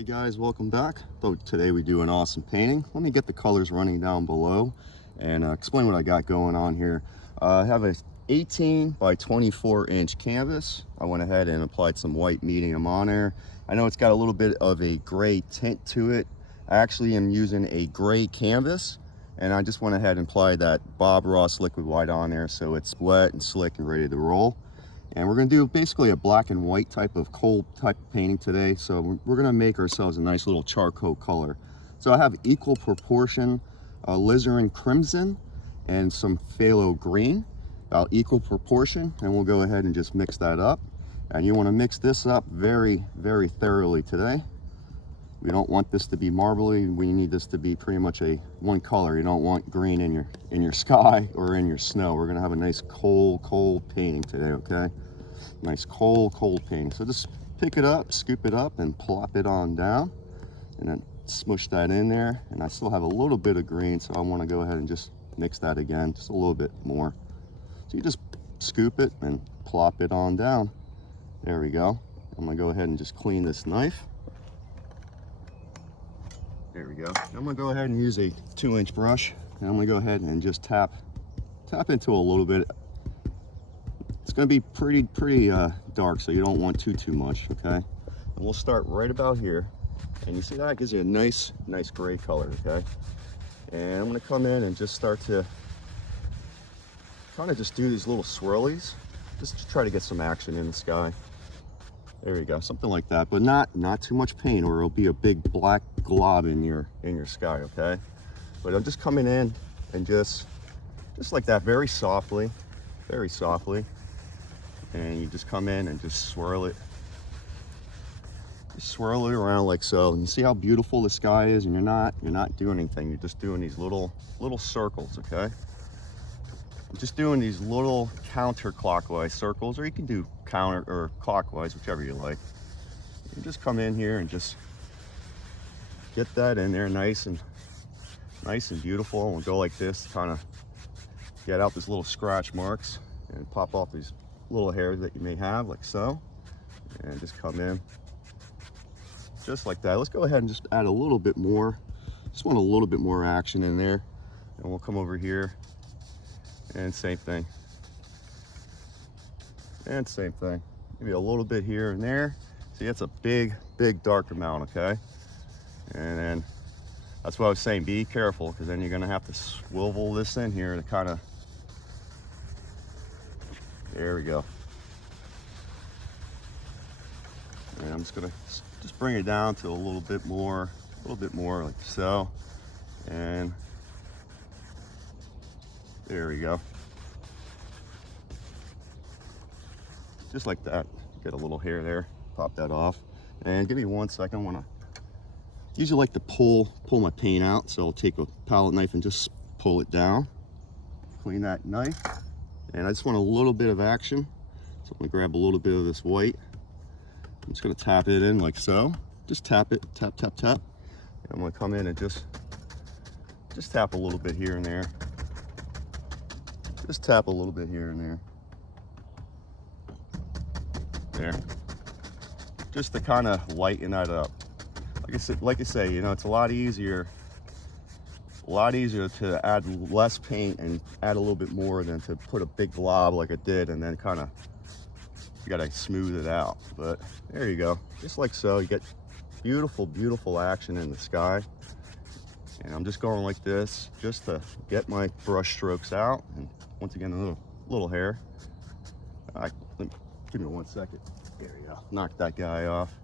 Hey guys, welcome back. So today we do an awesome painting. Let me get the colors running down below and explain what I got going on here. I have a 18 by 24 inch canvas. I went ahead and applied some white medium on there. I know it's got a little bit of a gray tint to it. I actually am using a gray canvas, and I just went ahead and applied that Bob Ross liquid white on there so it's wet and slick and ready to roll. And we're going to do basically a black and white type of coal type of painting today. So we're going to make ourselves a nice little charcoal color. So I have equal proportion alizarin crimson and some phthalo green, about equal proportion, and we'll go ahead and just mix that up. And you want to mix this up very, very thoroughly today. We don't want this to be marbly. We need this to be pretty much a one color. You don't want green in your sky or in your snow. We're gonna have a nice cold painting today, okay? Nice cold painting. So just pick it up, scoop it up, and plop it on down, and then smush that in there. And I still have a little bit of green, so I want to go ahead and just mix that again, just a little bit more. So you just scoop it and plop it on down. There we go. I'm gonna go ahead and just clean this knife. There we go. I'm gonna go ahead and use a 2-inch brush, and I'm gonna go ahead and just tap into a little bit. It's gonna be pretty dark, so you don't want too much, okay? And we'll start right about here, and you see that gives you a nice gray color, okay? And I'm gonna come in and just start to kind of just do these little swirlies, just to try to get some action in the sky. There you go, something like that, but not too much paint, or it'll be a big black glob in your sky, okay? But I'm just coming in and just like that, very softly, and you just come in and just swirl it. Just swirl it around like so, and you see how beautiful the sky is, and you're not doing anything. You're just doing these little circles, okay? I'm just doing these little counterclockwise circles, or you can do counter or clockwise, whichever you like. You just come in here and just get that in there nice and beautiful. And we'll go like this, kind of get out these little scratch marks and pop off these little hairs that you may have, like so. And just come in just like that. Let's go ahead and just add a little bit more. Just want a little bit more action in there. And we'll come over here and same thing. And same thing. Maybe a little bit here and there. See, that's a big dark amount, okay? And then that's what I was saying, be careful, because then you're gonna have to swivel this in here to kind of, there we go. And I'm just gonna just bring it down to a little bit more like so. And there we go. Just like that. Get a little hair there, pop that off. And give me 1 second. I wanna usually like to pull my paint out, so I'll take a palette knife and just pull it down. Clean that knife. And I just want a little bit of action. So I'm gonna grab a little bit of this white. I'm just gonna tap it in like so. Just tap it, tap. And I'm gonna come in and just tap a little bit here and there. Just tap a little bit here and there. There. Just to kind of lighten that up. Like I say, you know, it's a lot easier to add less paint and add a little bit more than to put a big glob like I did and then kind of, you gotta smooth it out. But there you go, just like so. You get beautiful action in the sky. And I'm just going like this just to get my brush strokes out. And once again, a little hair. Give me 1 second. There we go. Knock that guy off.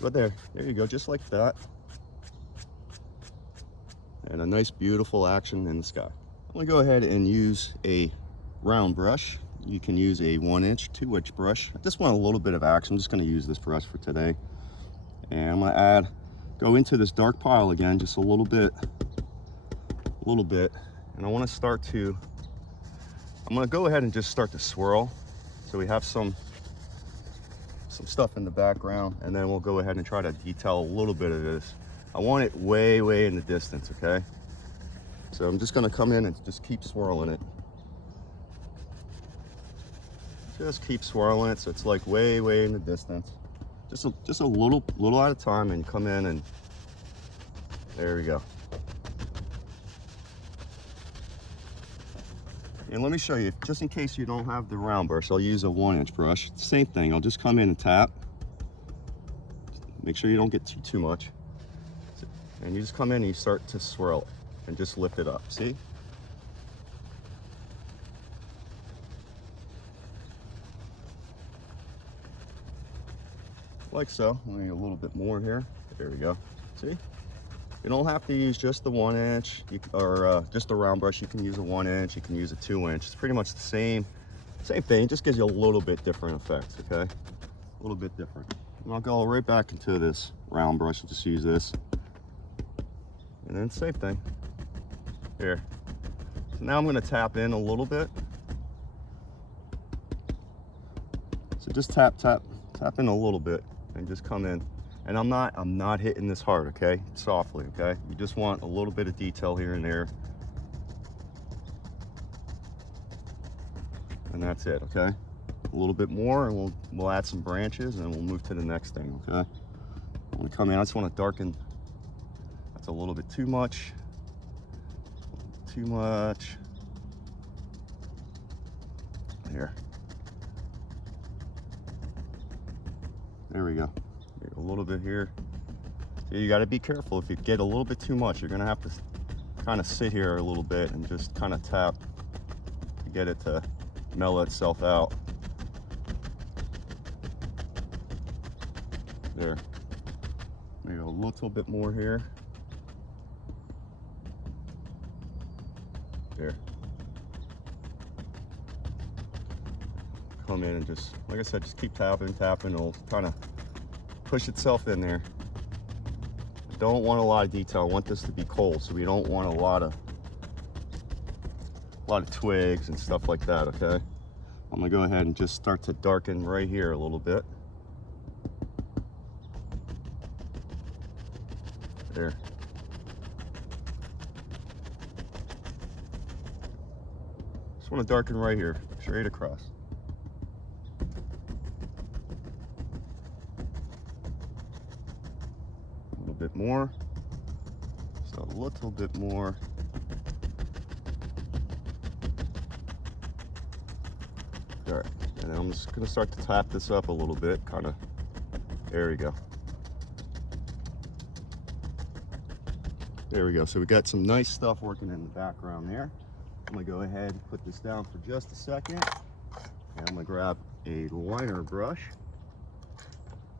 But there you go, just like that. And a nice, beautiful action in the sky. I'm gonna go ahead and use a round brush. You can use a 1-inch, 2-inch brush. I just want a little bit of action. I'm just gonna use this brush for today. And I'm gonna go into this dark pile again, just a little bit. And I wanna I'm gonna go ahead and just start to swirl. So we have some stuff in the background, and then we'll go ahead and try to detail a little bit of this. I want it way in the distance, okay? So I'm just gonna come in and just keep swirling it. Just keep swirling it so it's like way in the distance. just a little at a time, and come in, and there we go. And let me show you, just in case you don't have the round brush, I'll use a 1-inch brush. Same thing, I'll just come in and tap. Make sure you don't get too much. And you just come in and you start to swirl it and just lift it up, see? Like so. Maybe a little bit more here. There we go. See? You don't have to use just the 1-inch or just the round brush. You can use a 1-inch, you can use a 2-inch. It's pretty much the same thing, just gives you a little bit different effects, okay? A little bit different. And I'll go right back into this round brush. I'll just use this. And then same thing. Here. So now I'm gonna tap in a little bit. So just tap in a little bit and just come in. And I'm not hitting this hard, okay? Softly, okay? You just want a little bit of detail here and there. And that's it, okay? A little bit more, and we'll add some branches, and we'll move to the next thing, okay? When we come in, I just want to darken. That's a little bit too much. Too much. Here. There we go. A little bit here. So you got to be careful. If you get a little bit too much, you're gonna have to kind of sit here a little bit and just kind of tap to get it to mellow itself out. There. Maybe a little bit more here. There. Come in and just, like I said, just keep tapping. It'll kind of push itself in there. Don't want a lot of detail. I want this to be cold, so we don't want a lot of twigs and stuff like that, okay? I'm gonna go ahead and just start to darken right here a little bit. There. Just want to darken right here, straight across. A little bit more. Just a little bit more. All right, and then I'm just gonna start to tap this up a little bit, kind of. There we go. There we go. So we got some nice stuff working in the background there. I'm gonna go ahead and put this down for just a second. And I'm gonna grab a liner brush.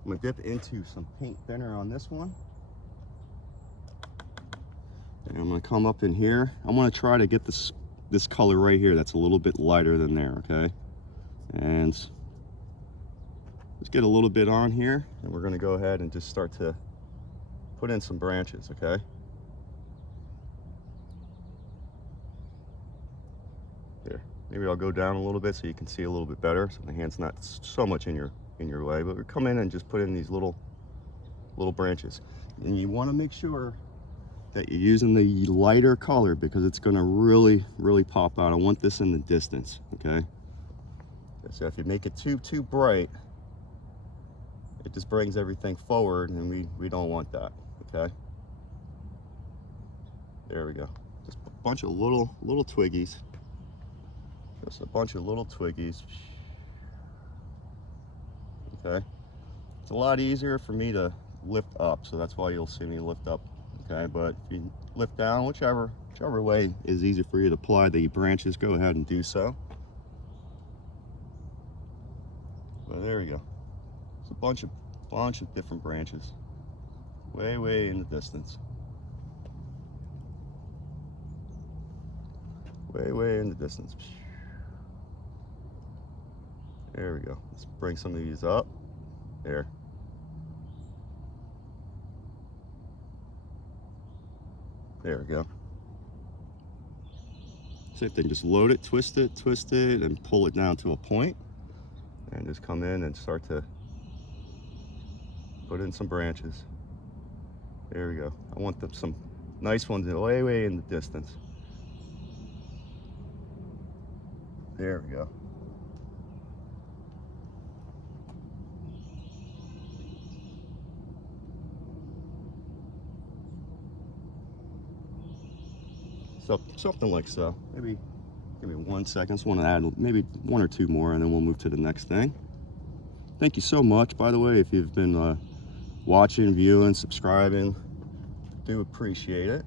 I'm gonna dip into some paint thinner on this one. And I'm gonna come up in here. I'm gonna try to get this color right here that's a little bit lighter than there, okay? And let's get a little bit on here, and we're gonna go ahead and just start to put in some branches, okay? Here, maybe I'll go down a little bit so you can see a little bit better, so the hand's not so much in your way. But we come in and just put in these little branches, and you want to make sure that you're using the lighter color because it's going to really pop out. I want this in the distance, okay? So if you make it too bright, it just brings everything forward, and we don't want that, okay? There we go. Just a bunch of little twiggies. Just a bunch of little twiggies. Okay. It's a lot easier for me to lift up, so that's why you'll see me lift up. Okay, but if you lift down, whichever way is easier for you to apply the branches, go ahead and do so. Well, there we go. It's a bunch of different branches, way in the distance. Way in the distance. There we go. Let's bring some of these up. There. There we go. Same thing, just load it, twist it, and pull it down to a point. And just come in and start to put in some branches. There we go. I want some nice ones way in the distance. There we go. something like so. Maybe give me 1 second. I just want to add maybe 1 or 2 more, and then we'll move to the next thing. Thank you so much, by the way, if you've been watching, viewing, subscribing. Do appreciate it.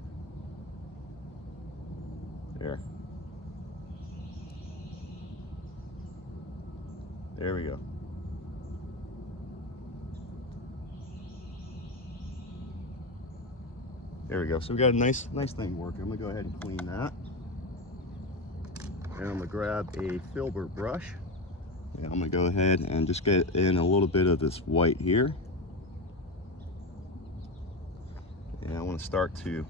There we go. There we go. So we got a nice thing working. I'm gonna go ahead and clean that. And I'm gonna grab a filbert brush. And I'm gonna go ahead and just get in a little bit of this white here. And I want to start to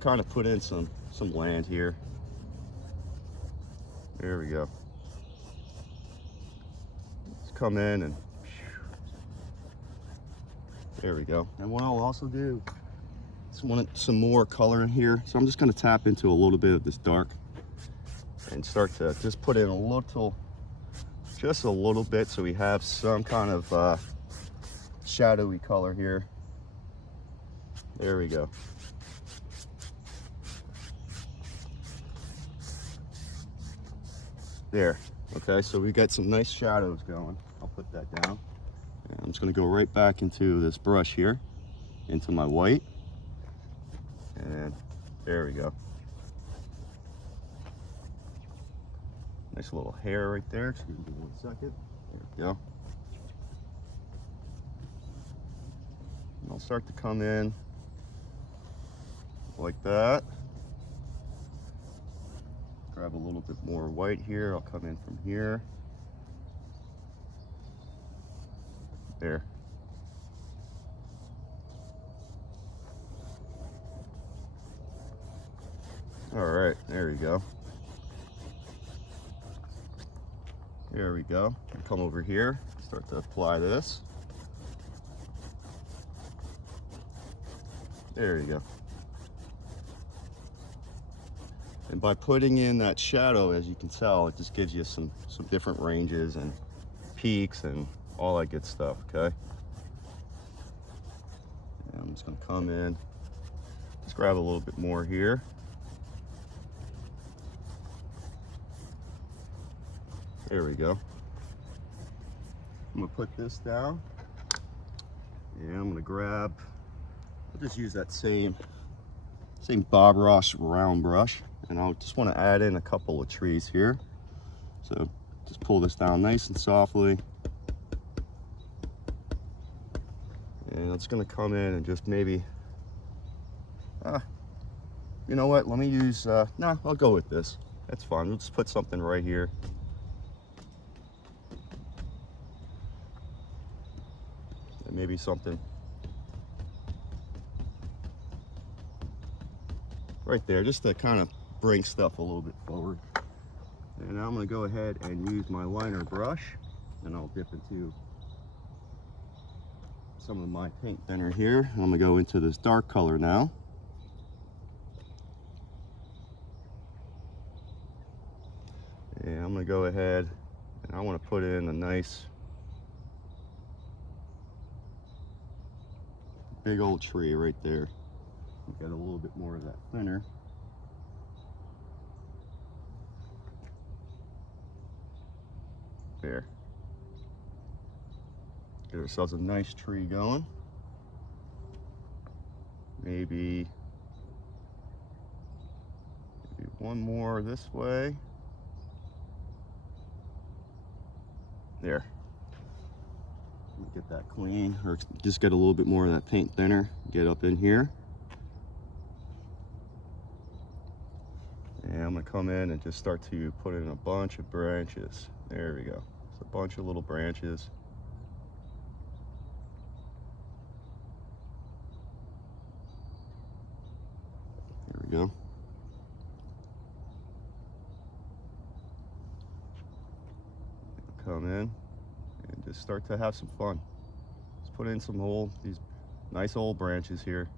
kind of put in some land here. There we go. Let's come in and there we go. And what I'll also do is want some more color in here. So I'm just going to tap into a little bit of this dark and start to just put in just a little bit, so we have some kind of shadowy color here. There we go. There. Okay, so we got some nice shadows going. I'll put that down. And I'm just going to go right back into this brush here, into my white. And there we go. Nice little hair right there. Excuse me 1 second. There we go. And I'll start to come in like that. Grab a little bit more white here. I'll come in from here. There. All right, there we go. There we go. Come over here, start to apply this. There you go. And by putting in that shadow, as you can tell, it just gives you some different ranges and peaks and all that good stuff, okay? And I'm just gonna come in, just grab a little bit more here. There we go. I'm gonna put this down. And I'm gonna grab, I'll just use that same Bob Ross round brush. And I'll just want to add in a couple of trees here. So just pull this down nice and softly. And it's going to come in and just maybe, you know what, let me use, no, I'll go with this. That's fine. We'll just put something right here. And maybe something right there, just to kind of bring stuff a little bit forward. And now I'm going to go ahead and use my liner brush, and I'll dip into some of my paint thinner here. I'm going to go into this dark color now. And I'm going to go ahead and I want to put in a nice big old tree right there. Get a little bit more of that thinner. There. Get ourselves a nice tree going. Maybe one more this way. There. Let me get that clean, or just get a little bit more of that paint thinner. Get up in here. And I'm gonna come in and just start to put in a bunch of branches. There we go. It's a bunch of little branches. There we go. Come in and just start to have some fun. Let's put in these nice old branches here.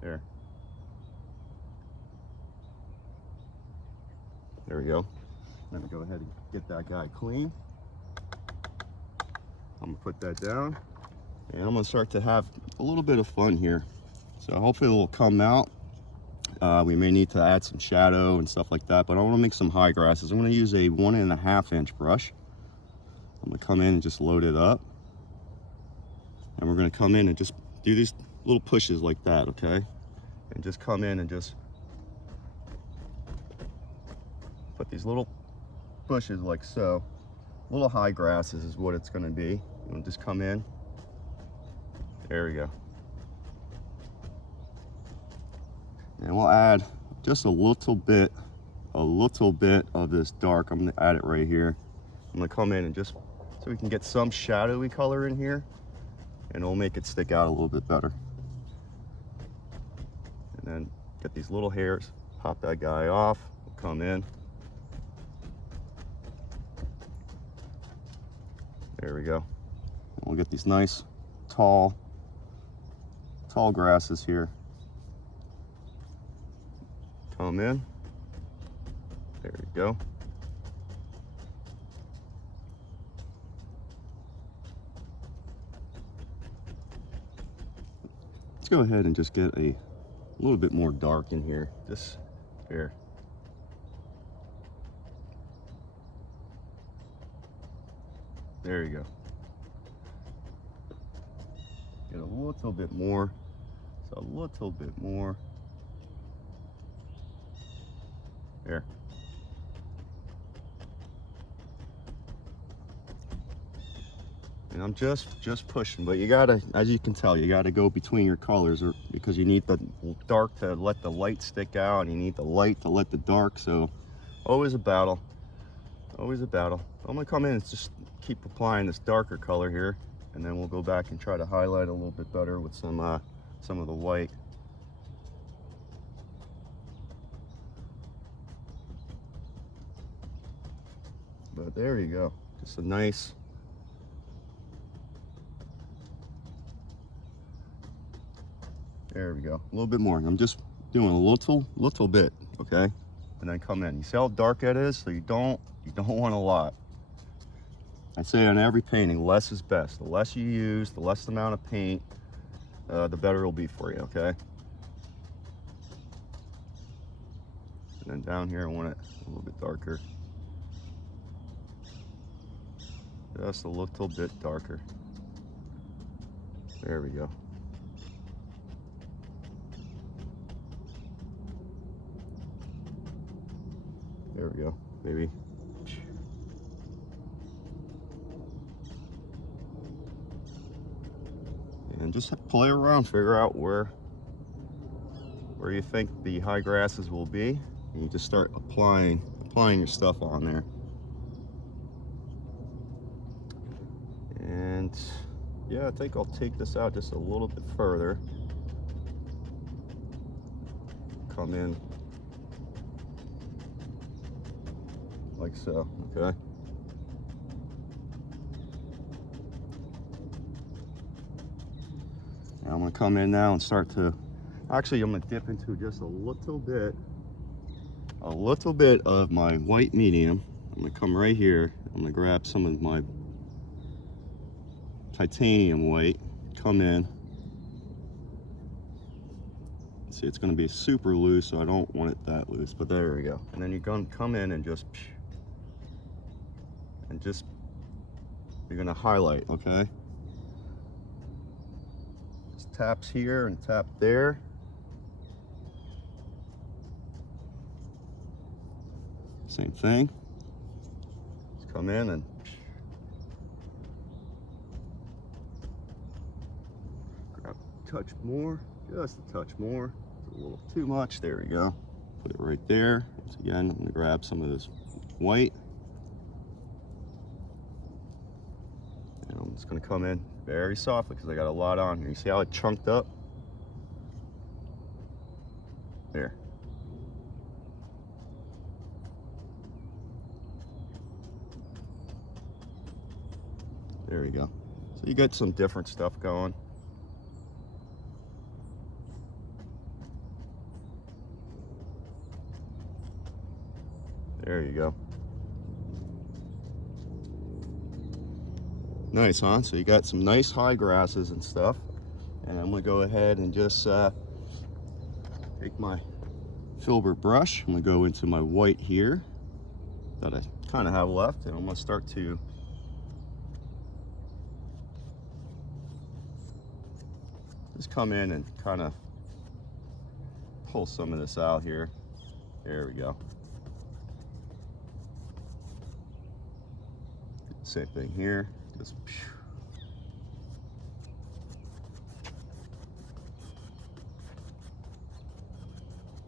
There. There we go. Let me go ahead and get that guy clean. I'm gonna put that down, and I'm gonna start to have a little bit of fun here. So hopefully it will come out. We may need to add some shadow and stuff like that, but I want to make some high grasses. I'm going to use a 1.5 inch brush. I'm going to come in and just load it up, and we're going to come in and just do these little pushes like that, okay? And just come in and just put these little bushes like so. Little high grasses is what it's going to be. And just come in. There we go. And we'll add just a little bit of this dark. I'm gonna add it right here. I'm gonna come in and just, so we can get some shadowy color in here, and it'll make it stick out a little bit better. And then get these little hairs, pop that guy off, come in. There we go. And we'll get these nice, tall grasses here. Come in. There we go. Let's go ahead and just get a little bit more dark in here. Just here. There you go. Get a little bit more. Just a little bit more. There. And I'm just pushing, but you gotta, as you can tell, you gotta go between your colors, or because you need the dark to let the light stick out, and you need the light to let the dark. So always a battle, always a battle. I'm gonna come in and just keep applying this darker color here, and then we'll go back and try to highlight a little bit better with some of the white. But there you go, just a nice, there we go, a little bit more. I'm just doing a little bit, okay? And then come in. You see how dark that is? So you don't want a lot. I say on every painting, less is best. The less you use, the less amount of paint, the better it'll be for you, okay? And then down here, I want it a little bit darker. Just a little bit darker. There we go. There we go, maybe. And just play around, figure out where you think the high grasses will be, and you just start applying your stuff on there. And yeah, I think I'll take this out just a little bit further. Come in like so, okay? Now I'm gonna come in now and start to, actually I'm gonna dip into just a little bit of my white medium. I'm gonna come right here. I'm gonna grab some of my titanium white, come in. See, it's gonna be super loose, so I don't want it that loose, but there we go. And then you're gonna come in and just you're gonna highlight, okay? Just taps here and tap there. Same thing. Just come in and grab a touch more, just a touch more. It's a little too much. There we go. Put it right there. Once again, I'm gonna grab some of this white. And I'm just gonna come in very softly because I got a lot on here. You see how it chunked up? There. There we go. So you get some different stuff going. There you go. Nice, huh? So you got some nice high grasses and stuff. And I'm gonna go ahead and just take my filbert brush. I'm gonna go into my white here that I kind of have left, and I'm gonna start to just come in and kind of pull some of this out here. There we go. Same thing here. Just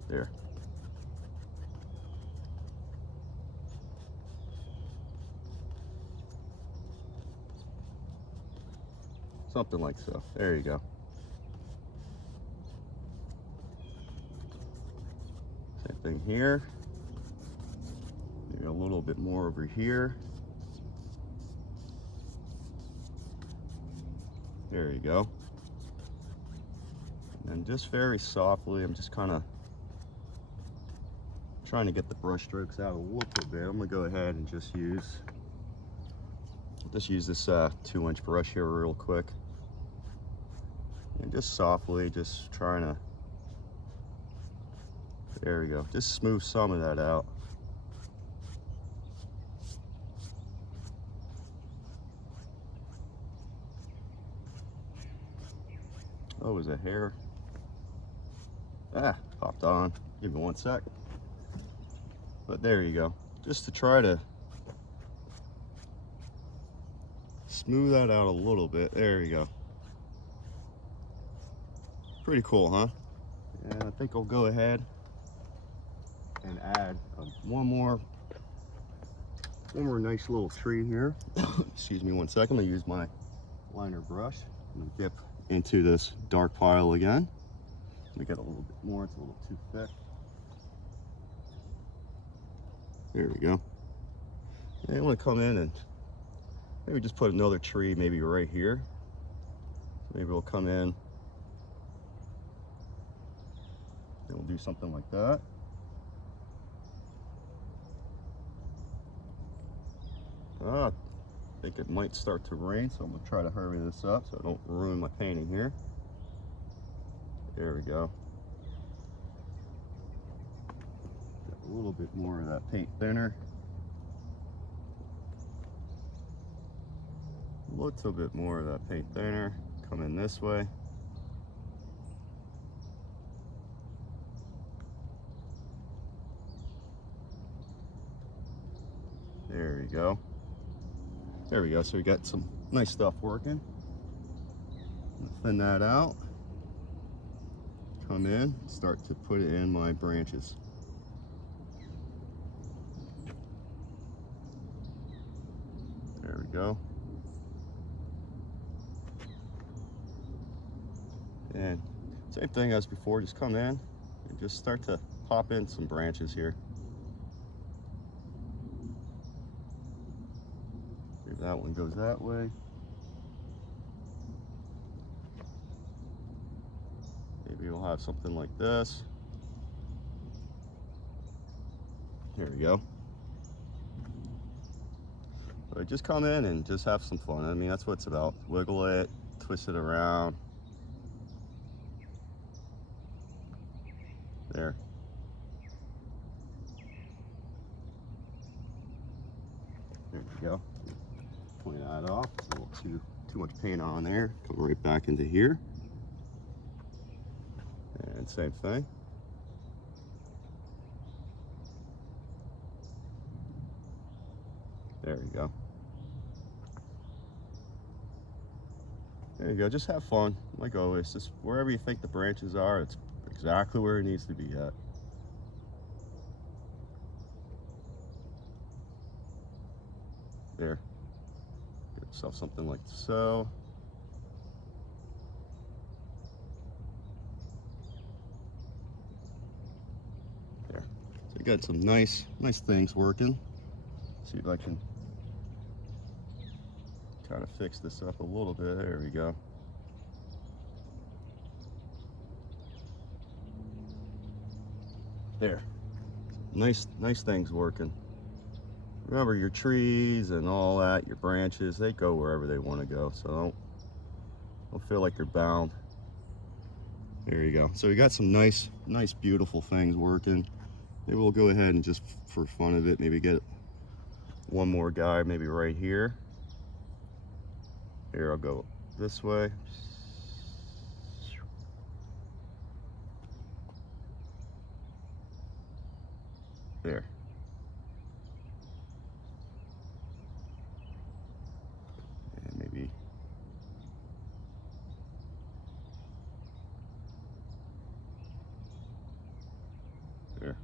there. Something like so. There you go. Same thing here. Maybe a little bit more over here. There you go. And just very softly, I'm just kind of trying to get the brush strokes out a little bit. I'm gonna go ahead and just use this 2-inch brush here real quick. And just softly, just trying to, there we go. Just smooth some of that out. Oh, it was a hair. Ah, popped on. Give me 1 sec. But there you go. Just to try to smooth that out a little bit. There you go. Pretty cool, huh? And I think I'll go ahead and add one more nice little tree here. Excuse me 1 second. I'm gonna use my liner brush. I'm gonna dip into this dark pile again. Let me get a little bit more. It's a little too thick. There we go. And I want to come in and maybe just put another tree maybe right here. Maybe we'll come in and we'll do something like that. I think it might start to rain, so I'm going to try to hurry this up so I don't ruin my painting here. There we go. Got a little bit more of that paint thinner. A little bit more of that paint thinner. Come in this way. There we go. There we go. So we got some nice stuff working. Thin that out. Come in, start to put it in my branches. There we go. And same thing as before, just come in and just start to pop in some branches here. Maybe that one goes that way. Maybe we'll have something like this. Here we go. But just come in and just have some fun. I mean, that's what it's about. Wiggle it, twist it around. There. There we go. Point that off. It's a little too much paint on there. Come right back into here. And same thing. There we go. There you go. Just have fun, like always. Just wherever you think the branches are, it's exactly where it needs to be at. There. Get yourself something like so. There. So you got some nice things working. See if I can kind of fix this up a little bit. There we go. There. Nice things working. remember your trees and all that, your branches, they go wherever they want to go. So don't feel like you're bound. There you go. So we got some nice, beautiful things working. Maybe we'll go ahead and just for fun of it, maybe get one more guy, maybe right here. Here, I'll go this way. There. And maybe there.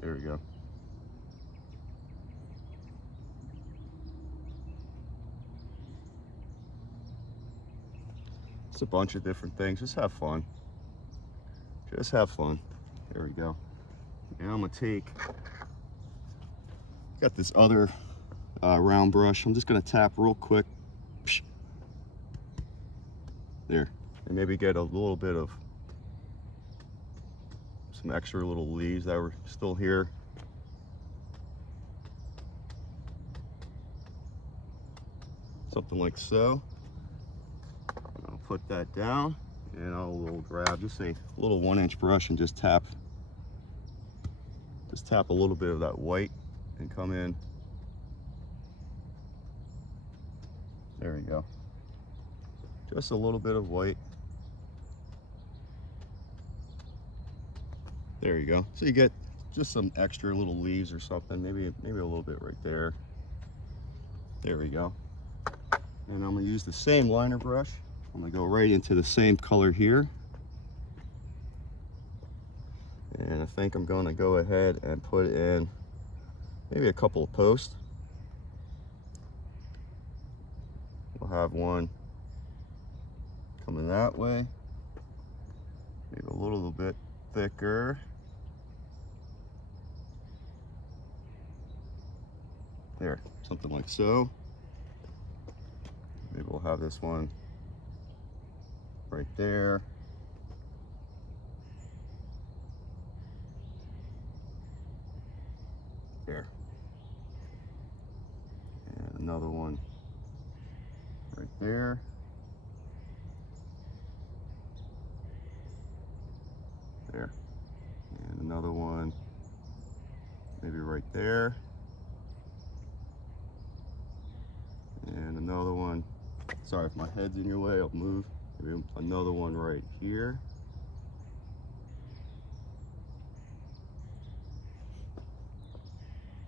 There we go. It's a bunch of different things. Just have fun. Just have fun. There we go. And I'm gonna take, got this other round brush. I'm just gonna tap real quick. There. And maybe get a little bit of some extra little leaves that were still here. Something like so. And I'll put that down, and I'll grab just a little 1-inch brush and just tap a little bit of that white and come in. There we go. Just a little bit of white. There you go. So you get just some extra little leaves or something. Maybe a little bit right there. There we go. And I'm gonna use the same liner brush. I'm gonna go right into the same color here. And I think I'm gonna go ahead and put in maybe a couple of posts. We'll have one coming that way. Maybe a little bit thicker. There, something like so. Maybe we'll have this one right there. There. And another one right there. There. And another one maybe right there. And another one, sorry if my head's in your way, I'll move. Maybe another one right here.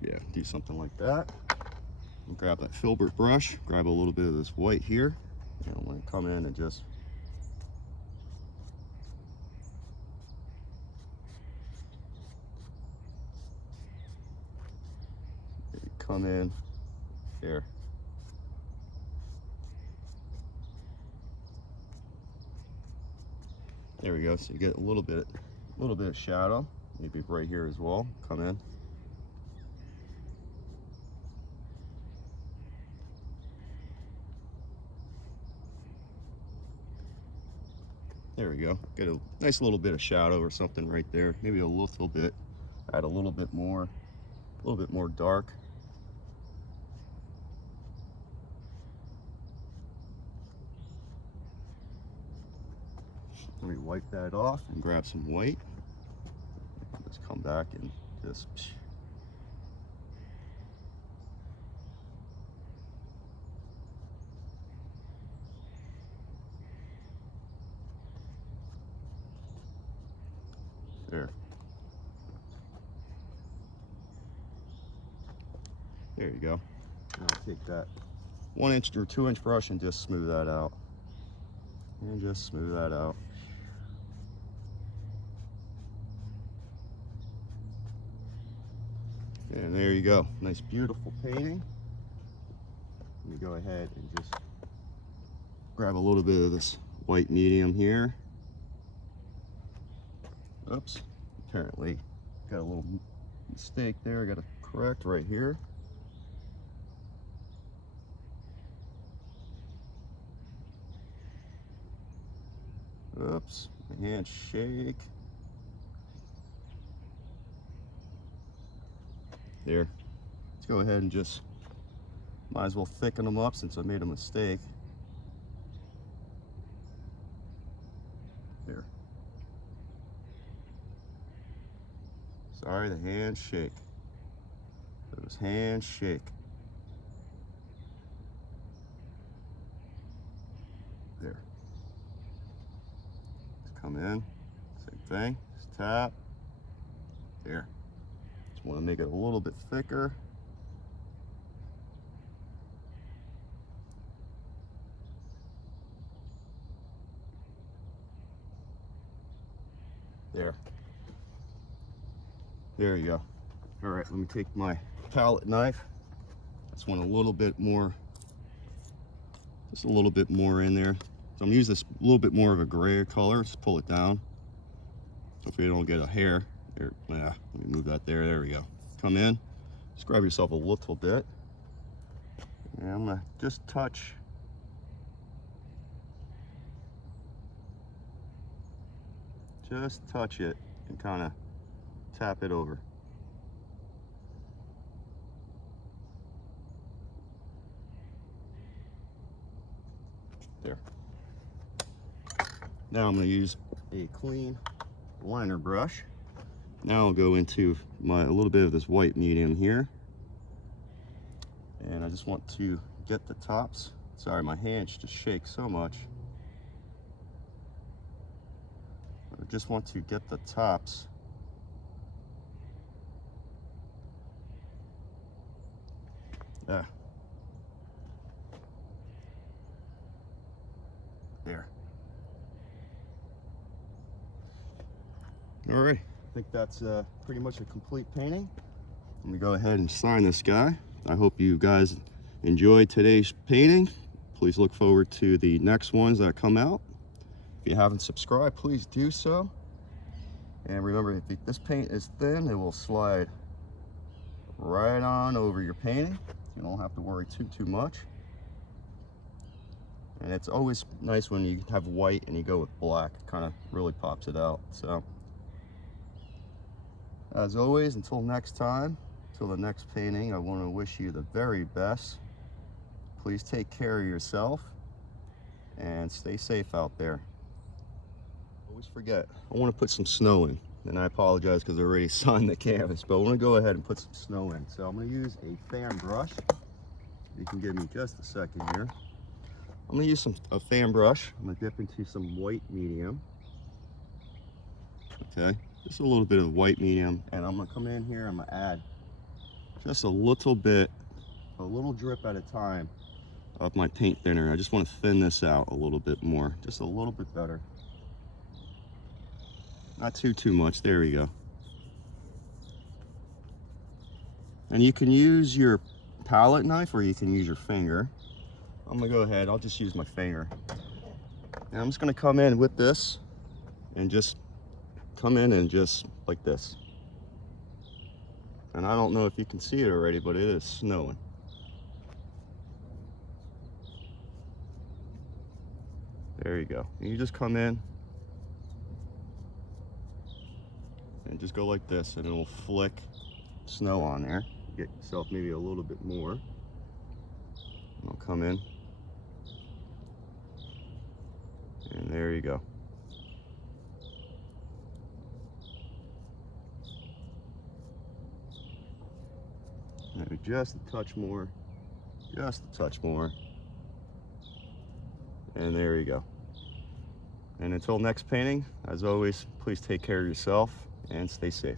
Yeah, do something like that. I'll grab that filbert brush, grab a little bit of this white here, and I'm gonna come in and just come in there. There we go. So you get a little bit of shadow, maybe right here as well. Come in. There we go. Get a nice little bit of shadow or something right there. Maybe a little bit. Add a little bit more dark. Let me wipe that off and grab some white. Just come back and just there. There you go. And I'll take that 1-inch or 2-inch brush and just smooth that out. And just smooth that out. And there you go. Nice, beautiful painting. Let me go ahead and just grab a little bit of this white medium here. Oops. Apparently got a little mistake there. I got to correct right here. Oops, my hands shake. There. Let's go ahead and just, might as well thicken them up since I made a mistake. There. Sorry, the hands shake. Those hands shake. There. Let's come in. Same thing. Just tap. There. Just want to make it a little bit thicker. There. There you go. All right, let me take my palette knife. Just want a little bit more, just a little bit more in there. So I'm gonna use this a little bit more of a gray color. Just pull it down. Hopefully you don't get a hair. There, yeah, let me move that there. There we go. Come in, just grab yourself a little bit. And I'm gonna just touch. Just touch it and kind of tap it over. There. Now I'm going to use a clean liner brush. Now I'll go into a little bit of this white medium here. And I just want to get the tops. Sorry, my hands just shake so much. I just want to get the tops there. All right, I think that's pretty much a complete painting. Let me go ahead and sign this guy. I hope you guys enjoyed today's painting. Please look forward to the next ones that come out. If you haven't subscribed, please do so. And remember, if this paint is thin, it will slide right on over your painting. You don't have to worry too much. And it's always nice when you have white and you go with black. It kind of really pops it out. So, as always, until next time, till the next painting, I want to wish you the very best. Please take care of yourself and stay safe out there. Always forget, I want to put some snow in, and I apologize because I already signed the canvas, but I want to go ahead and put some snow in. So I'm going to use a fan brush. You can give me just a second here. I'm going to use a fan brush. I'm going to dip into some white medium. Okay, just a little bit of white medium, and I'm going to come in here. I'm going to add just a little bit, a little drip at a time of my paint thinner. I just want to thin this out a little bit more, just a little bit better. Not too much. There we go. And you can use your palette knife or you can use your finger. I'm gonna go ahead, I'll just use my finger. And I'm just gonna come in with this and just come in and just like this. And I don't know if you can see it already, but it is snowing. There you go. And you just come in and just go like this, and it will flick snow on there. Get yourself maybe a little bit more. And I'll come in. And there you go. Maybe just a touch more. Just a touch more. And there you go. And until next painting, as always, please take care of yourself and stay safe.